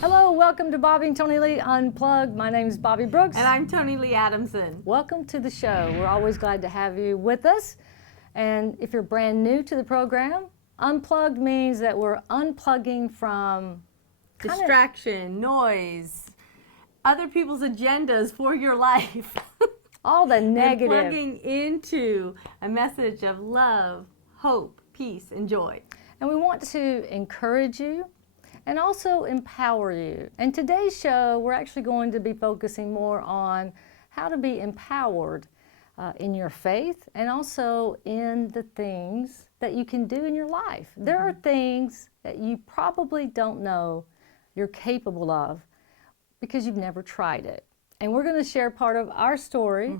Hello, welcome to Bobbye and Tony Lee Unplugged. My name is Bobbye Brooks. And I'm Tony Lee Adamson. Welcome to the show. We're always glad to have you with us. And if you're brand new to the program, Unplugged means that we're unplugging from distraction, noise, other people's agendas for your life. All the negative. And plugging into a message of love, hope, peace, and joy. And we want to encourage you and also empower you. And today's show, we're actually going to be focusing more on how to be empowered in your faith and also in the things that you can do in your life. There are things that you probably don't know you're capable of because you've never tried it. And we're going to share part of our story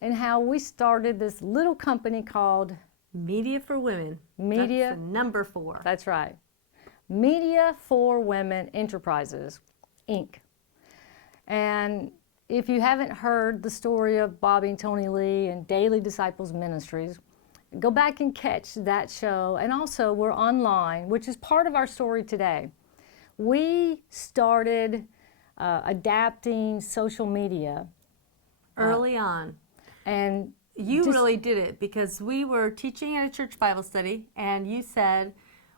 and how we started this little company called Media for Women. Media. That's the number 4. That's right. Media for Women Enterprises, Inc. And if you haven't heard the story of Bobbye and Tony Lee and Daily Disciples Ministries, go back and catch that show. And also, we're online, which is part of our story today. We started adapting social media early on. And you really did it because we were teaching at a church Bible study, and you said,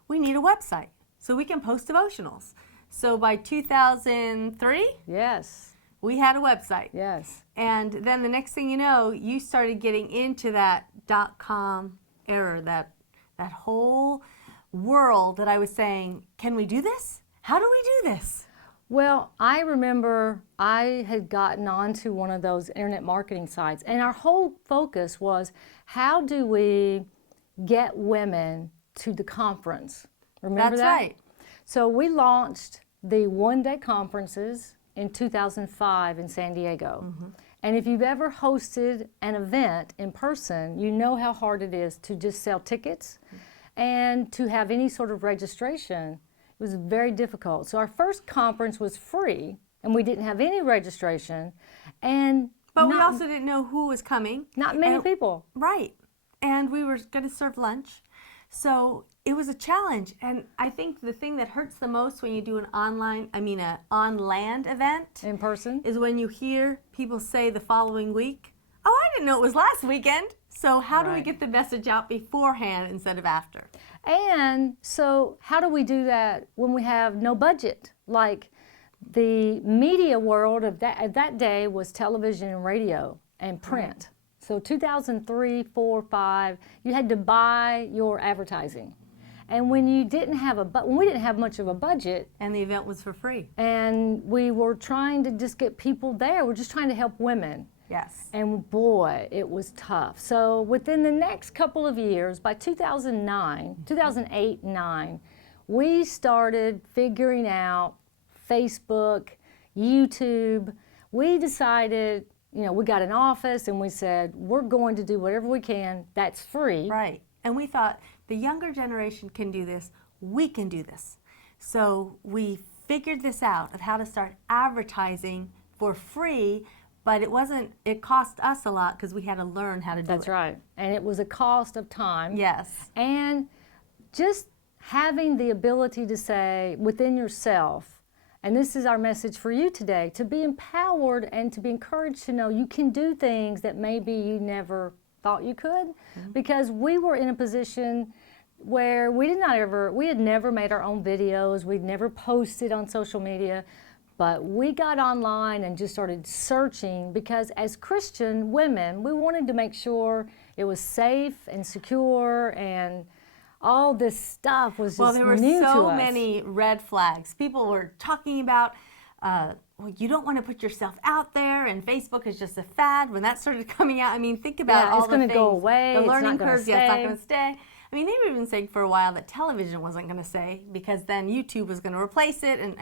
we need a website so we can post devotionals. So by 2003, yes, we had a website. Yes. And then the next thing you know, you started getting into that .com era, that whole world that I was saying, can we do this? How do we do this? Well, I remember I had gotten onto one of those internet marketing sites, and our whole focus was, how do we get women to the conference? Remember That's that? right. So we launched the one-day conferences in 2005 in San Diego. And if you've ever hosted an event in person, you know how hard it is to just sell tickets and to have any sort of registration. It was very difficult. So our first conference was free, and we didn't have any registration. But we also didn't know who was coming. Not many people. Right. And we were going to serve lunch. So it was a challenge. And I think the thing that hurts the most when you do an on-land event In person? is when you hear people say the following week, oh, I didn't know it was last weekend. So how do we get the message out beforehand instead of after? And so how do we do that when we have no budget? Like the media world of that day was television and radio and print. So 2003, 4, 5, you had to buy your advertising. And when you didn't have when we didn't have much of a budget, and the event was for free, and we were trying to just get people there, we're just trying to help women. Yes. And boy, it was tough. So within the next couple of years, by 2008, 9, we started figuring out Facebook, YouTube. We decided, we got an office and we said, we're going to do whatever we can that's free. Right. And we thought, the younger generation can do this, we can do this. So we figured this out of how to start advertising for free. But it cost us a lot because we had to learn how to do it. That's right. And it was a cost of time. Yes. And just having the ability to say within yourself, and this is our message for you today, to be empowered and to be encouraged to know you can do things that maybe you never thought you could. Because we were in a position where we had never made our own videos, we'd never posted on social media. But we got online and just started searching because as Christian women, we wanted to make sure it was safe and secure, and all this stuff was just new to us. Well, there were so many red flags. People were talking about, you don't want to put yourself out there, and Facebook is just a fad. When that started coming out, think about all the things. It's going to go away. The learning curve, it's not going to stay. They were even saying for a while that television wasn't going to stay because then YouTube was going to replace it. And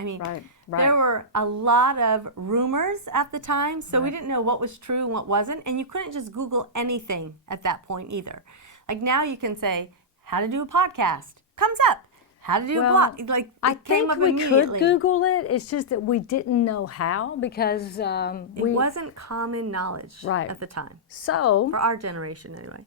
there were a lot of rumors at the time, so we didn't know what was true and what wasn't. And you couldn't just Google anything at that point either. Like now you can say, how to do a podcast, comes up. How to do a blog. I think we could Google it. It's just that we didn't know how because it wasn't common knowledge at the time. So for our generation anyway.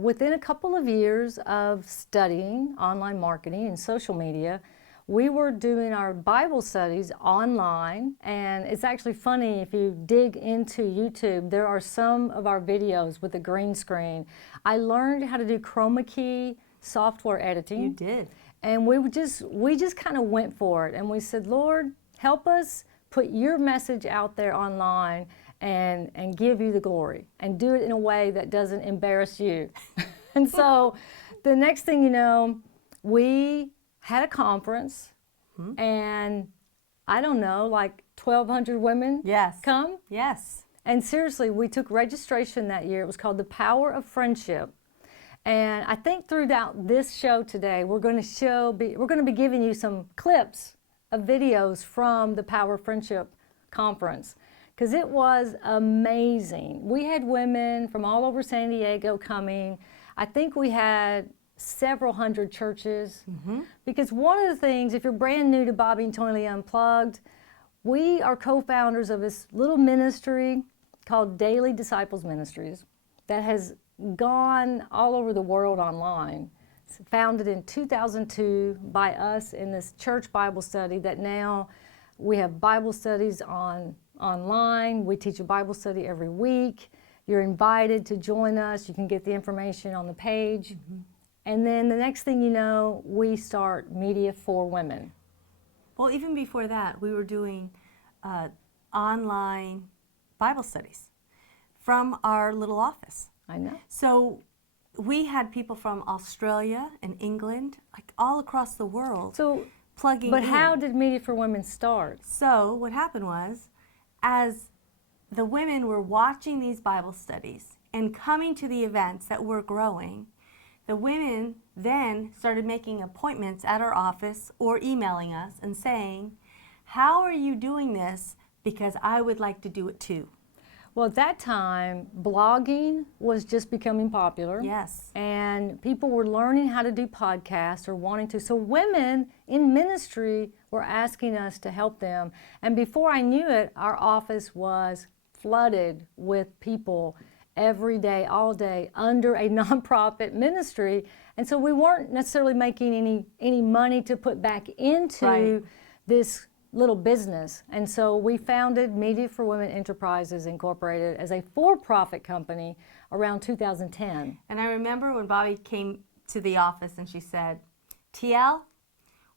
Within a couple of years of studying online marketing and social media, we were doing our Bible studies online, and it's actually funny if you dig into YouTube, there are some of our videos with the green screen. I learned how to do chroma key software editing. You did. And we just kind of went for it, and we said, Lord, help us put your message out there online and give you the glory, and do it in a way that doesn't embarrass you. And so the next thing you know, we had a conference, and I don't know, like 1,200 women come. Yes. And seriously, we took registration that year. It was called The Power of Friendship. And I think throughout this show today, we're going to be giving you some clips of videos from the Power of Friendship conference, because it was amazing. We had women from all over San Diego coming. I think we had several hundred churches, because one of the things, if you're brand new to Bobbye and Tony Unplugged, we are co-founders of this little ministry called Daily Disciples Ministries that has gone all over the world online. It's founded in 2002 by us in this church Bible study that now we have Bible studies online. We teach a Bible study every week. You're invited to join us. You can get the information on the page. And then the next thing you know, we start Media for Women. Well, even before that, we were doing online Bible studies from our little office. I know. So we had people from Australia and England, like all across the world, plugging in. But how did Media for Women start? So what happened was, as the women were watching these Bible studies and coming to the events that were growing, the women then started making appointments at our office or emailing us and saying, how are you doing this? Because I would like to do it too. Well, at that time, blogging was just becoming popular. Yes. And people were learning how to do podcasts or wanting to. So women in ministry were asking us to help them. And before I knew it, our office was flooded with people every day, all day, under a nonprofit ministry. And so we weren't necessarily making any money to put back into this little business. And so we founded Media for Women Enterprises Incorporated as a for-profit company around 2010. And I remember when Bobbye came to the office and she said, TL,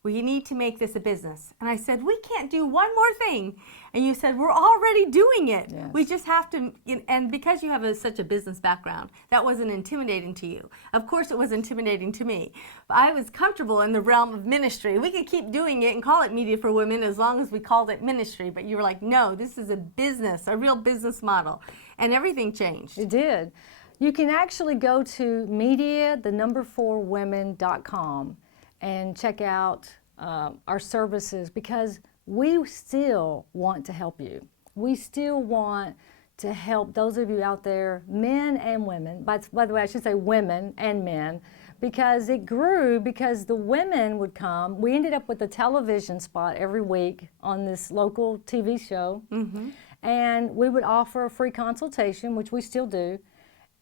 we need to make this a business. And I said, we can't do one more thing. And you said, we're already doing it. Yes. We just have to, and because you have such a business background, that wasn't intimidating to you. Of course it was intimidating to me. But I was comfortable in the realm of ministry. We could keep doing it and call it Media for Women as long as we called it ministry. But you were like, no, this is a business, a real business model. And everything changed. It did. You can actually go to media4women.com and check out our services, because we still want to help you. We still want to help those of you out there, men and women. By the way, I should say women and men, because it grew because the women would come. We ended up with a television spot every week on this local TV show, and we would offer a free consultation, which we still do,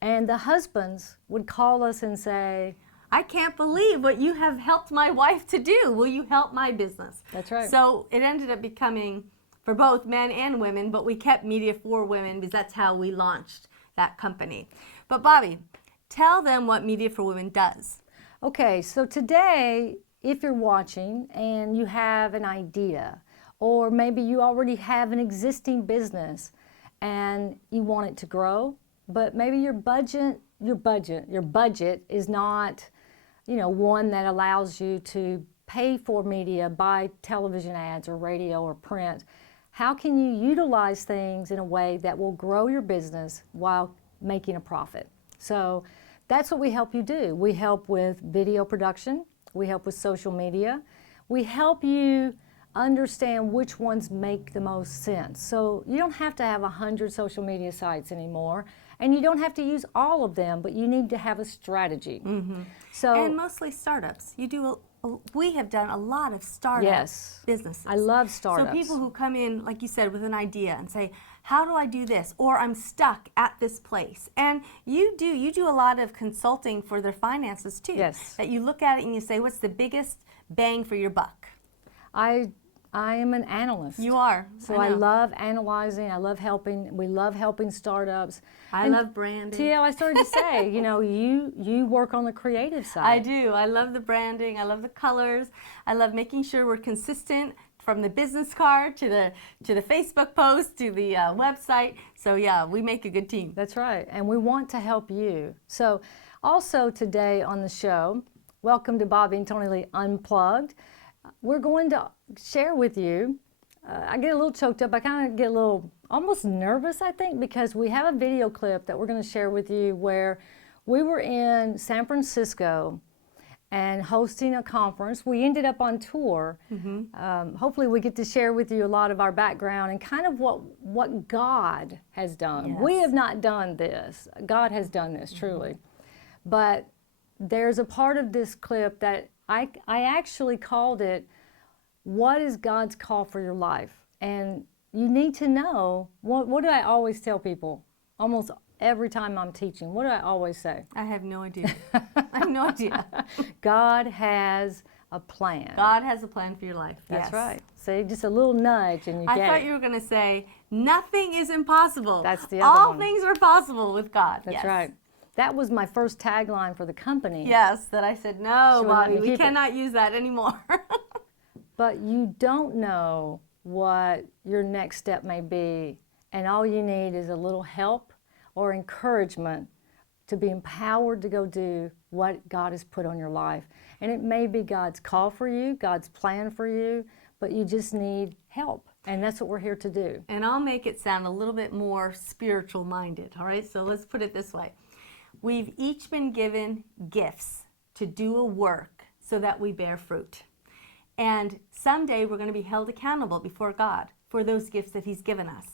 and the husbands would call us and say, I can't believe what you have helped my wife to do. Will you help my business? That's right. So it ended up becoming for both men and women, but we kept Media for Women because that's how we launched that company. But Bobbye, tell them what Media for Women does. Okay, so today, if you're watching and you have an idea, or maybe you already have an existing business and you want it to grow, but maybe your budget is not, one that allows you to pay for media, buy television ads or radio or print. How can you utilize things in a way that will grow your business while making a profit? So that's what we help you do. We help with video production. We help with social media. We help you understand which ones make the most sense. So you don't have to have 100 social media sites anymore, and you don't have to use all of them, but you need to have a strategy. And mostly startups. We have done a lot of startup businesses. I love startups. So people who come in, like you said, with an idea and say, how do I do this? Or I'm stuck at this place. And you do a lot of consulting for their finances too. Yes. That you look at it and you say, what's the biggest bang for your buck? I am an analyst. You are. So I love analyzing. I love helping. We love helping startups. I love branding. TL, I started to say, you work on the creative side. I do. I love the branding. I love the colors. I love making sure we're consistent from the business card to the Facebook post to the website. So yeah, we make a good team. That's right. And we want to help you. So also today on the show, welcome to Bobbye and Tony Lee Unplugged. We're going to share with you, I get a little choked up, I kind of get a little almost nervous, I think, because we have a video clip that we're going to share with you where we were in San Francisco and hosting a conference. We ended up on tour. Hopefully we get to share with you a lot of our background and kind of what God has done. Yes. We have not done this. God has done this, truly. But there's a part of this clip that I actually called it, what is God's call for your life? And you need to know, what do I always tell people? Almost every time I'm teaching, what do I always say? I have no idea. I have no idea. God has a plan. God has a plan for your life. That's right. See, just a little nudge and you get it. I thought you were going to say, nothing is impossible. That's the other one. All things are possible with God. That's right. That was my first tagline for the company. Yes, that I said, no, Bobbye, we cannot use that anymore. But you don't know what your next step may be, and all you need is a little help or encouragement to be empowered to go do what God has put on your life. And it may be God's call for you, God's plan for you, but you just need help. And that's what we're here to do. And I'll make it sound a little bit more spiritual minded, all right? So let's put it this way. We've each been given gifts to do a work so that we bear fruit. And someday we're going to be held accountable before God for those gifts that He's given us.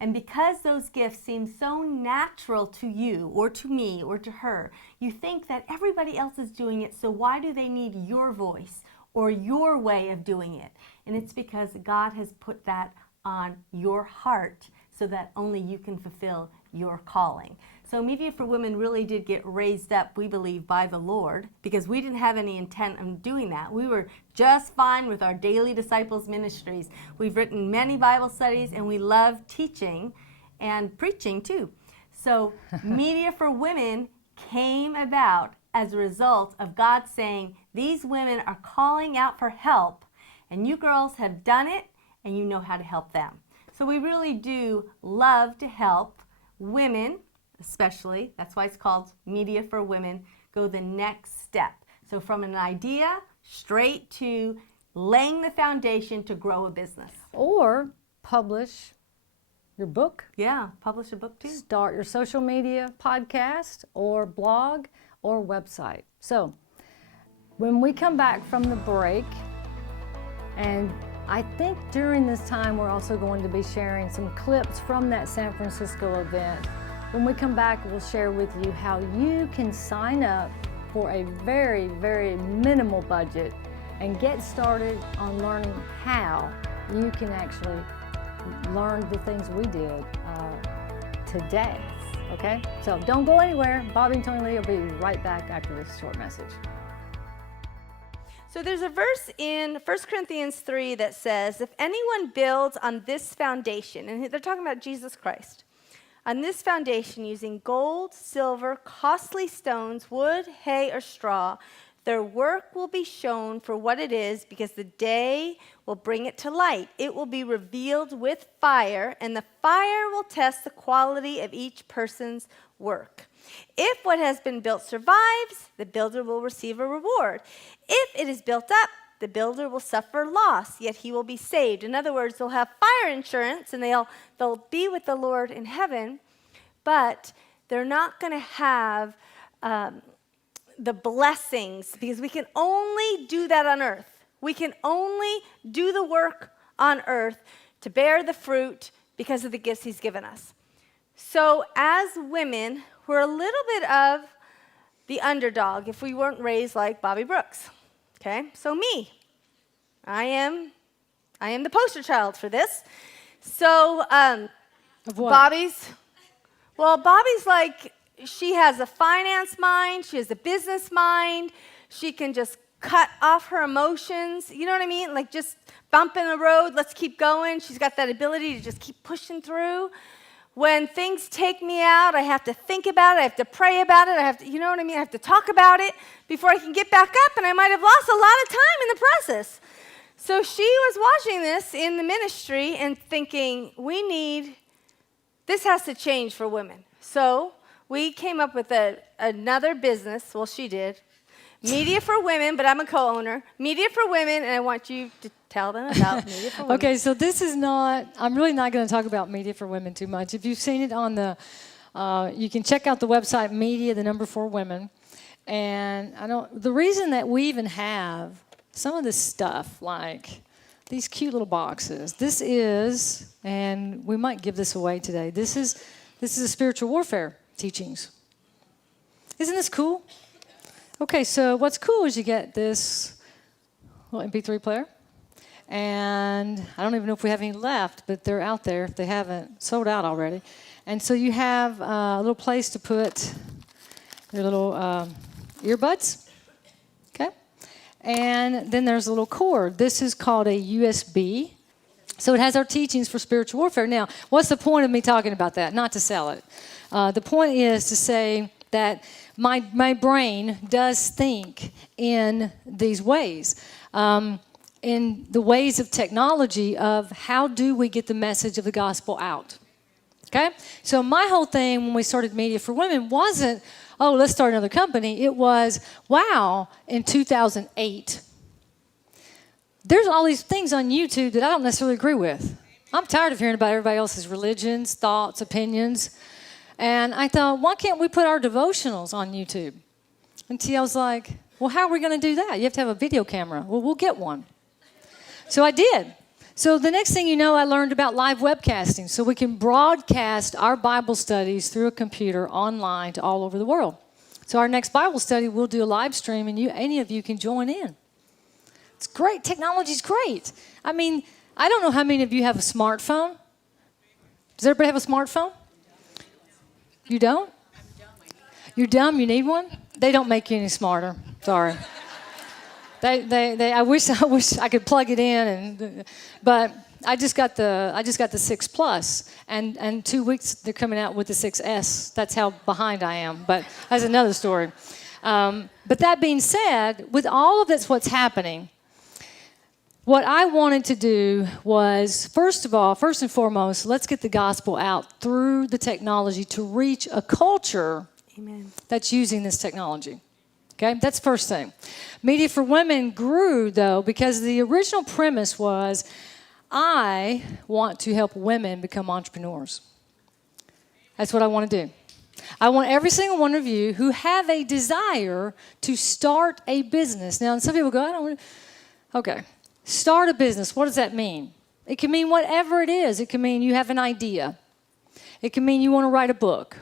And because those gifts seem so natural to you or to me or to her, you think that everybody else is doing it, so why do they need your voice or your way of doing it? And it's because God has put that on your heart so that only you can fulfill your calling. So Media for Women really did get raised up, we believe, by the Lord, because we didn't have any intent of doing that. We were just fine with our daily disciples ministries. We've written many Bible studies, and we love teaching and preaching too. So Media for Women came about as a result of God saying, these women are calling out for help, and you girls have done it, and you know how to help them. So we really do love to help women, especially, that's why it's called Media for Women, go the next step. So from an idea straight to laying the foundation to grow a business. Or publish your book. Yeah, publish a book too. Start your social media podcast or blog or website. So when we come back from the break, and I think during this time we're also going to be sharing some clips from that San Francisco event. When we come back, we'll share with you how you can sign up for a very, very minimal budget and get started on learning how you can actually learn the things we did today. Okay? So don't go anywhere. Bobbye and Tony Lee will be right back after this short message. So there's a verse in 1 Corinthians 3 that says, if anyone builds on this foundation, and they're talking about Jesus Christ, on this foundation using gold, silver, costly stones, wood, hay, or straw, their work will be shown for what it is because the day will bring it to light. It will be revealed with fire, and the fire will test the quality of each person's work. If what has been built survives, the builder will receive a reward. If it is built up, the builder will suffer loss, yet he will be saved. In other words, they'll have fire insurance, and they'll be with the Lord in heaven, but they're not going to have the blessings, because we can only do that on earth. We can only do the work on earth to bear the fruit because of the gifts He's given us. So as women, we're a little bit of the underdog if we weren't raised like Bobbye Brooks. Okay, so me, I am the poster child for this. So Bobbye's like, she has a finance mind, she has a business mind, she can just cut off her emotions. You know what I mean? Like just bump in the road, let's keep going. She's got that ability to just keep pushing through. When things take me out, I have to think about it, I have to pray about it, I have to, you know what I mean? I have to talk about it before I can get back up, and I might have lost a lot of time in the process. So she was watching this in the ministry and thinking, this has to change for women. So we came up with another business, well, she did, Media for Women, but I'm a co-owner, Media for Women, and I want you to tell them about Media for Women. Okay, so this is not, I'm really not going to talk about Media for Women too much. If you've seen it on the, you can check out the website, Media, the number 4 Women. And the reason that we even have some of this stuff, like these cute little boxes, this is, and we might give this away today, this is a spiritual warfare teachings. Isn't this cool? Okay, so what's cool is you get this little MP3 player. And I don't even know if we have any left, but they're out there if they haven't sold out already. And so you have a little place to put your little earbuds, okay? And then there's a little cord. This is called a USB. So it has our teachings for spiritual warfare. Now, what's the point of me talking about that? Not to sell it. The point is to say that my brain does think in these ways. In the ways of technology of how do we get the message of the gospel out. Okay? So my whole thing when we started Media for Women wasn't, oh, let's start another company. It was, wow, in 2008, there's all these things on YouTube that I don't necessarily agree with. I'm tired of hearing about everybody else's religions, thoughts, opinions. And I thought, why can't we put our devotionals on YouTube? And T, I was like, well, how are we going to do that? You have to have a video camera. Well, we'll get one. So I did. So the next thing you know, I learned about live webcasting. So we can broadcast our Bible studies through a computer online to all over the world. So our next Bible study, we'll do a live stream, and any of you can join in. It's great. Technology's great. I mean, I don't know how many of you have a smartphone. Does everybody have a smartphone? You don't? You're dumb? You need one? They don't make you any smarter. Sorry. I wish I could plug it in, but I just got the 6 Plus, and 2 weeks they're coming out with the 6S. That's how behind I am, but that's another story. But that being said, with all of this, what's happening, what I wanted to do was, first and foremost, let's get the gospel out through the technology to reach a culture that's using this technology. Okay, that's the first thing. Media for Women grew, though, because the original premise was, I want to help women become entrepreneurs. That's what I want to do. I want every single one of you who have a desire to start a business. Now, some people go, I don't want to. Okay, start a business. What does that mean? It can mean whatever it is. It can mean you have an idea. It can mean you want to write a book.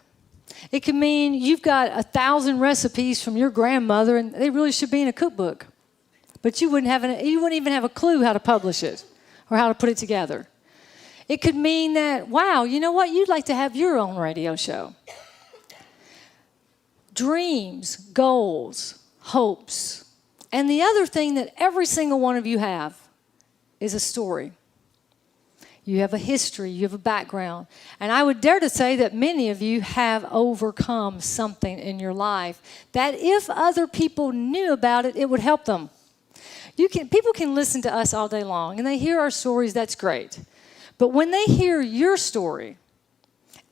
It can mean you've got 1,000 recipes from your grandmother, and they really should be in a cookbook. But you wouldn't even have a clue how to publish it or how to put it together. It could mean that, wow, you know what? You'd like to have your own radio show. Dreams, goals, hopes. And the other thing that every single one of you have is a story. You have a history, you have a background. And I would dare to say that many of you have overcome something in your life that if other people knew about it, it would help them. People can listen to us all day long, and they hear our stories, that's great. But when they hear your story,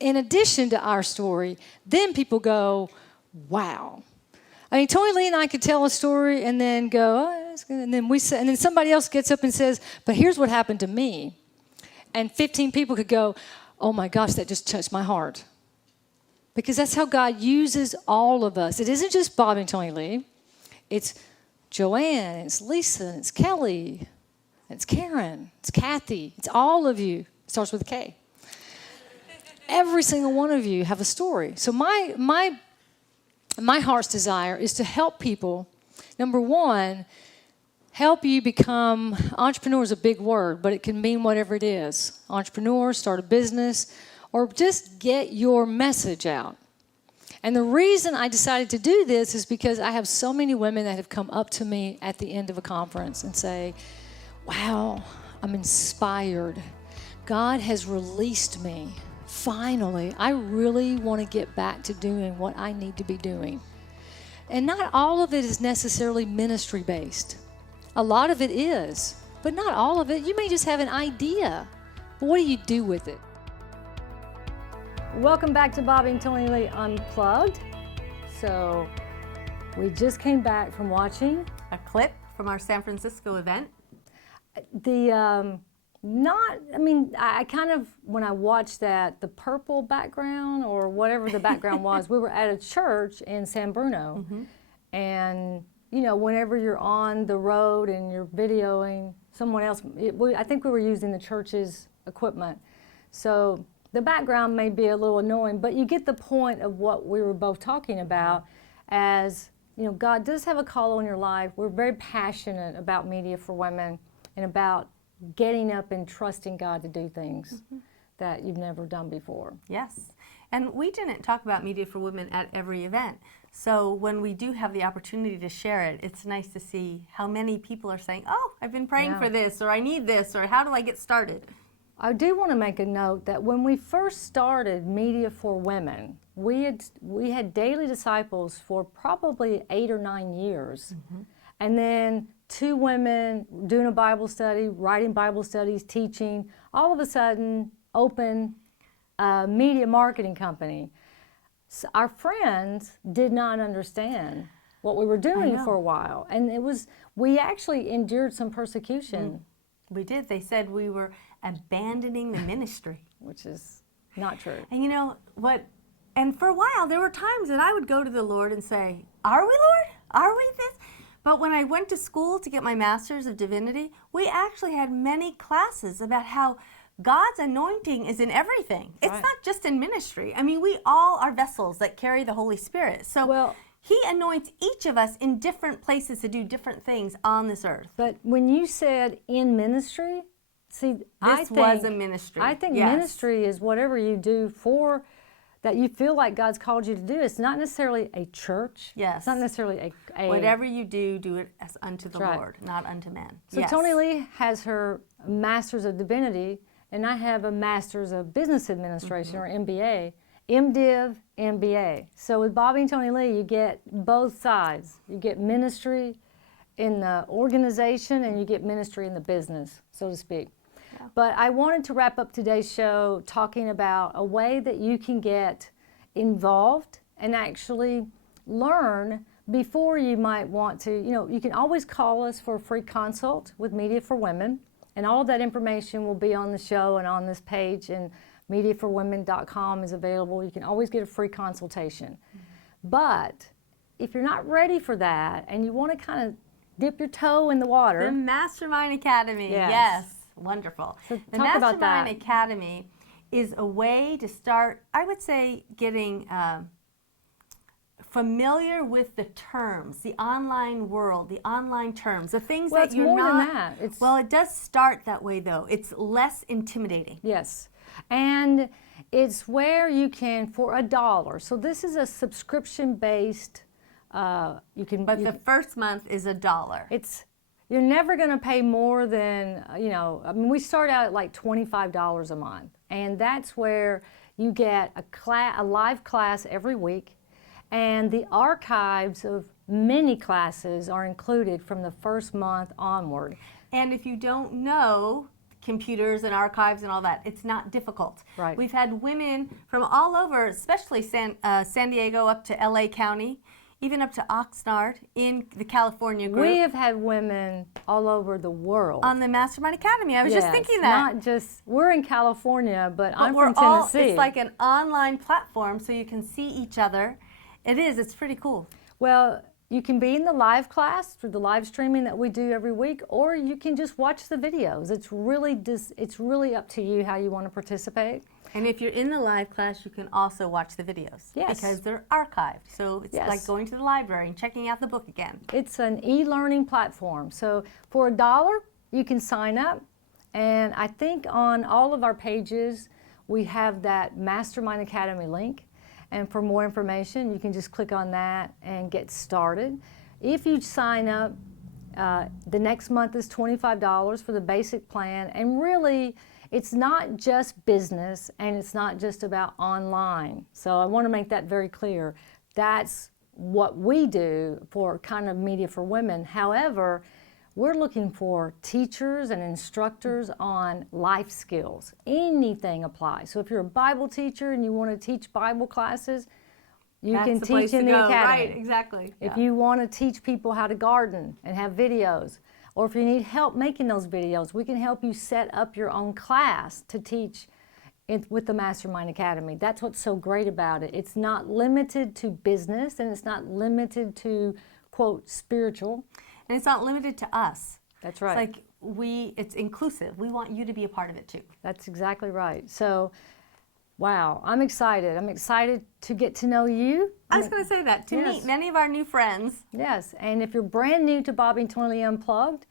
in addition to our story, then people go, wow. I mean, Tony Lee and I could tell a story and then go, oh, that's good. And then somebody else gets up and says, but here's what happened to me. And 15 people could go, oh my gosh, that just touched my heart. Because that's how God uses all of us. It isn't just Bobbye and Tony Lee. It's Joanne, it's Lisa, it's Kelly, it's Karen, it's Kathy. It's all of you. It starts with a K. Every single one of you have a story. So my heart's desire is to help people, number one, help you become, entrepreneur is a big word, but it can mean whatever it is. Entrepreneur, start a business, or just get your message out. And the reason I decided to do this is because I have so many women that have come up to me at the end of a conference and say, wow, I'm inspired. God has released me. Finally, I really want to get back to doing what I need to be doing. And not all of it is necessarily ministry-based. A lot of it is, but not all of it. You may just have an idea, but what do you do with it? Welcome back to Bobbye and Tony Lee Unplugged. So we just came back from watching a clip from our San Francisco event. I kind of, when I watched that, the purple background or whatever the background was, we were at a church in San Bruno. And, you know, whenever you're on the road and you're videoing someone else, I think we were using the church's equipment. So the background may be a little annoying, but you get the point of what we were both talking about as, you know, God does have a call on your life. We're very passionate about Media for Women and about getting up and trusting God to do things that you've never done before. Yes. And we didn't talk about Media for Women at every event. So when we do have the opportunity to share it, it's nice to see how many people are saying, oh, I've been praying for this, or I need this, or how do I get started? I do want to make a note that when we first started Media for Women, we had daily disciples for probably 8 or 9 years. And then 2 women doing a Bible study, writing Bible studies, teaching, all of a sudden open a media marketing company. So our friends did not understand what we were doing for a while. And we actually endured some persecution. We did. They said we were abandoning the ministry. Which is not true. And you know what? And for a while, there were times that I would go to the Lord and say, are we, Lord? Are we this? But when I went to school to get my Master's of Divinity, we actually had many classes about how God's anointing is in everything. It's not just in ministry. I mean, we all are vessels that carry the Holy Spirit. So He anoints each of us in different places to do different things on this earth. But when you said in ministry, see, this was a ministry. I think ministry is whatever you do for that you feel like God's called you to do. It's not necessarily a church. Yes. It's not necessarily a whatever you do, do it as unto the Lord, not unto man. So Tony Lee has her Master's of Divinity, and I have a Master's of Business Administration, or MBA, MDiv, MBA. So with Bobbye and Tony Lee, you get both sides. You get ministry in the organization, and you get ministry in the business, so to speak. But I wanted to wrap up today's show talking about a way that you can get involved and actually learn before you might want to. You know, you can always call us for a free consult with Media for Women, and all of that information will be on the show and on this page, and mediaforwomen.com is available. You can always get a free consultation. But if you're not ready for that and you want to kind of dip your toe in the water. The Mastermind Academy, yes. Wonderful. So the Mastermind Academy is a way to start, I would say, getting familiar with the terms, the online world, the online terms, the things that you're more not. Than that. Well, it does start that way, though. It's less intimidating. Yes. And it's where you can, for $1. So this is a subscription-based, the first month is $1. You're never going to pay more than, I mean, we start out at like $25 a month. And that's where you get a live class every week. And the archives of many classes are included from the first month onward. And if you don't know computers and archives and all that, it's not difficult. Right. We've had women from all over, especially San Diego up to LA County, even up to Oxnard in the California group. We have had women all over the world. On the Mastermind Academy. I was just thinking that. Not just, we're in California, but I'm from Tennessee. It's like an online platform so you can see each other. It's pretty cool. Well, you can be in the live class through the live streaming that we do every week, or you can just watch the videos. It's really up to you how you want to participate. And if you're in the live class, you can also watch the videos. Yes. Because they're archived. So it's like going to the library and checking out the book again. It's an e-learning platform. So for $1, you can sign up. And I think on all of our pages, we have that Mastermind Academy link. And for more information, you can just click on that and get started. If you sign up, the next month is $25 for the basic plan. And really, it's not just business and it's not just about online. So I want to make that very clear. That's what we do for kind of Media for Women. However, we're looking for teachers and instructors on life skills. Anything applies. So if you're a Bible teacher and you want to teach Bible classes, you can teach in the academy. Right, exactly. If you want to teach people how to garden and have videos, or if you need help making those videos, we can help you set up your own class to teach with the Mastermind Academy. That's what's so great about it. It's not limited to business, and it's not limited to, quote, spiritual. And it's not limited to us. That's right. It's like it's inclusive. We want you to be a part of it too. That's exactly right. So, wow, I'm excited. I'm excited to get to know you. I was going to say that, to meet many of our new friends. Yes, and if you're brand new to Bobbye and Tony Unplugged,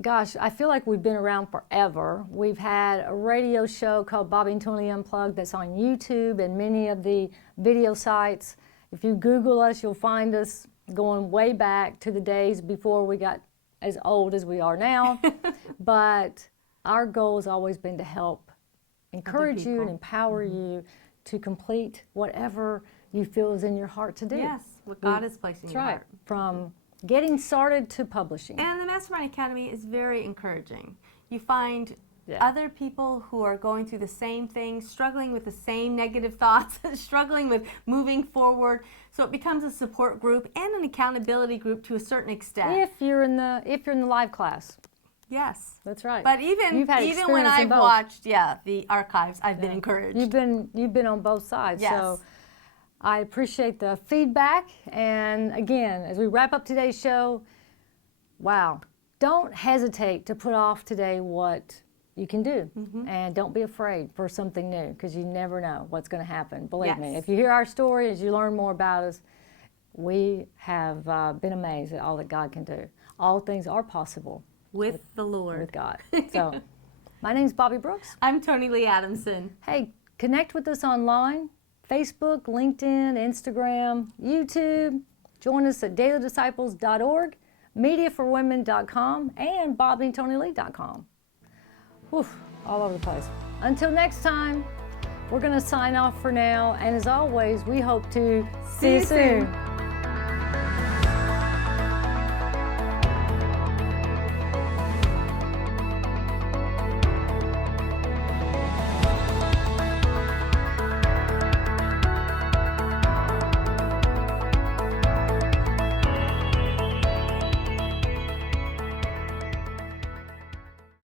gosh, I feel like we've been around forever. We've had a radio show called Bobbye and Tony Unplugged that's on YouTube and many of the video sites. If you Google us, you'll find us going way back to the days before we got as old as we are now. But our goal has always been to help encourage you and empower you to complete whatever you feel is in your heart to do. Yes, what God is placing in your heart. From getting started to publishing. And the Mastermind Academy is very encouraging. You find other people who are going through the same thing, struggling with the same negative thoughts, struggling with moving forward. So it becomes a support group and an accountability group to a certain extent. If you're in the live class. Yes. That's right. But even when I've watched the archives, I've been encouraged. You've been on both sides. Yes. So I appreciate the feedback. And again, as we wrap up today's show, wow, don't hesitate to put off today what you can do. And don't be afraid for something new, because you never know what's going to happen. Believe me, if you hear our story, as you learn more about us, we have been amazed at all that God can do. All things are possible. With the Lord. With God. So, my name's Bobbye Brooks. I'm Tony Lee Adamson. Hey, connect with us online. Facebook, LinkedIn, Instagram, YouTube. Join us at dailydisciples.org, mediaforwomen.com, and BobbyeandTonyLee.com. Whew, all over the place. Until next time, we're going to sign off for now. And as always, we hope to see you soon.